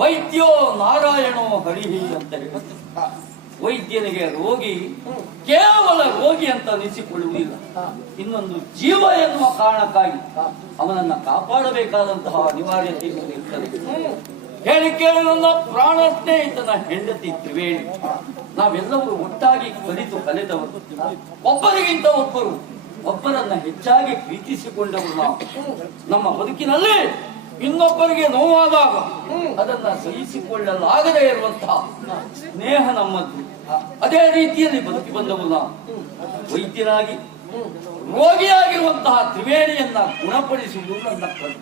ವೈದ್ಯೋ ನಾರಾಯಣೋ ಹರಿಹಿ ಅಂತ ಹೇಳುತ್ತೆ. ವೈದ್ಯನಿಗೆ ರೋಗಿ ಕೇವಲ ರೋಗಿ ಅಂತ ಅನಿಸಿಕೊಳ್ಳುವುದಿಲ್ಲ. ಇನ್ನೊಂದು ಜೀವ ಎನ್ನುವ ಕಾರಣಕ್ಕಾಗಿ ಅವನನ್ನ ಕಾಪಾಡಬೇಕಾದಂತಹ ಅನಿವಾರ್ಯತೆ ಇರ್ತದೆ. ಹೇಳಿ ಕೇಳಿ ನನ್ನ ಪ್ರಾಣ ಸ್ನೇಹಿತನ ಹೆಂಡತಿ ತ್ರಿವೇಣಿ. ನಾವೆಲ್ಲರೂ ಒಟ್ಟಾಗಿ ಕಲಿತವರು, ಒಬ್ಬರಿಗಿಂತ ಒಬ್ಬರನ್ನ ಹೆಚ್ಚಾಗಿ ಪ್ರೀತಿಸಿಕೊಂಡವರು ನಾವು. ನಮ್ಮ ಬದುಕಿನಲ್ಲಿ ಇನ್ನೊಬ್ಬರಿಗೆ ನೋವಾದಾಗ ಅದನ್ನ ಸಹಿಸಿಕೊಳ್ಳಲಾಗದೇ ಇರುವಂತಹ ಸ್ನೇಹ ನಮ್ಮದ್ದು. ಅದೇ ರೀತಿಯಲ್ಲಿ ಬದುಕಿ ಬಂದವರು ನಾವು. ವೈದ್ಯನಾಗಿ ರೋಗಿಯಾಗಿರುವಂತಹ ತ್ರಿವೇಣಿಯನ್ನ ಗುಣಪಡಿಸುವುದು ನನ್ನ ಕರ್ತವ್ಯ.